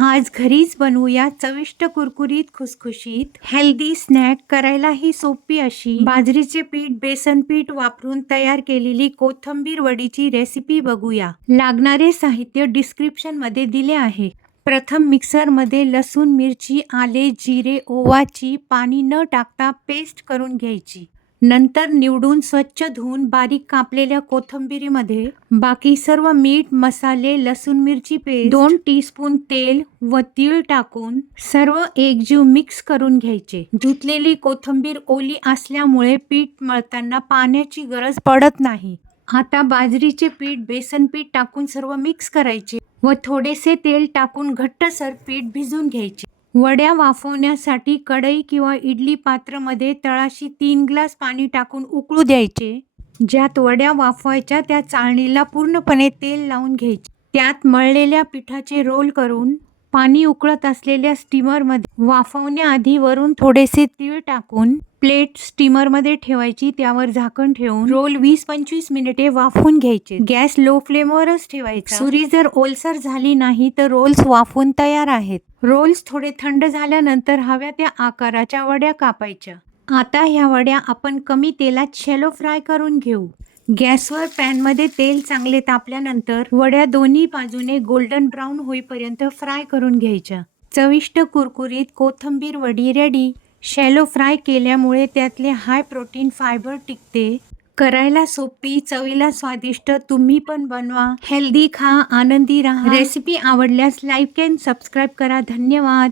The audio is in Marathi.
आज घरीच बनवूया चविष्ट कुरकुरीत खुसखुशीत हेल्दी स्नॅक. करायलाही सोपी अशी बाजरीचे पीठ बेसन पीठ वापरून तयार केलेली कोथिंबीर वडीची रेसिपी बघूया. लागणारे साहित्य डिस्क्रिप्शन मध्ये दिले आहे. प्रथम मिक्सर मध्ये लसूण मिरची आले जिरे ओवाची पाणी न टाकता पेस्ट करून घ्यायची. नंतर निवडून स्वच्छ धुवून बारीक कापलेल्या कोथिंबीरीमध्ये बाकी सर्व मीठ मसाले लसूण मिरची पेस्ट 2 टीस्पून तेल व तीळ टाकून सर्व एकजीव मिक्स करून घ्यायचे. धुतलेली कोथिंबीर ओली असल्यामुळे पीठ मळताना पाण्याची गरज पडत नाही. आता बाजरीचे पीठ बेसन पीठ टाकून सर्व मिक्स करायचे व थोडेसे तेल टाकून घट्टसर पीठ भिजून घ्यायचे. वड्या वाफवण्यासाठी कढई किंवा इडली पात्रामध्ये तळाशी 3 ग्लास पाणी टाकून उकळू द्यायचे. ज्यात वड्या वाफवायच्या त्या चाळणीला पूर्णपणे तेल लावून घ्यायचे. त्यात मळलेल्या पिठाचे रोल करून पाणी उकळत असलेल्या स्टीमरमध्ये वाफवण्याआधी वरून थोडेसे तीळ टाकून प्लेट स्टीमरमध्ये ठेवायची. त्यावर झाकण ठेवून रोल 20-25 मिनिटे वाफवून घ्यायचे. गॅस लो फ्लेमवरच ठेवायचा. सुरी जर ओलसर झाली नाही तर रोल्स वाफवून तयार आहेत. रोल्स थोडे थंड झाल्यानंतर हव्या त्या आकाराच्या वड्या कापायच्या. आता ह्या वड्या आपण कमी तेलात शॅलो फ्राय करून घेऊ. गॅसवर पॅनमध्ये तेल चांगले तापल्यानंतर वड्या दोन्ही बाजूने गोल्डन ब्राऊन होईपर्यंत फ्राय करून घ्यायच्या. चविष्ट कुरकुरीत कोथिंबीर वडी रेडी. शॅलो फ्राय केल्यामुळे त्यातले हाय प्रोटीन फायबर टिकते. करायला सोपी चवीला स्वादिष्ट. तुम्ही पण बनवा. हेल्दी खा आनंदी राहा. रेसिपी आवडल्यास लाईक अँड सबस्क्राईब करा. धन्यवाद.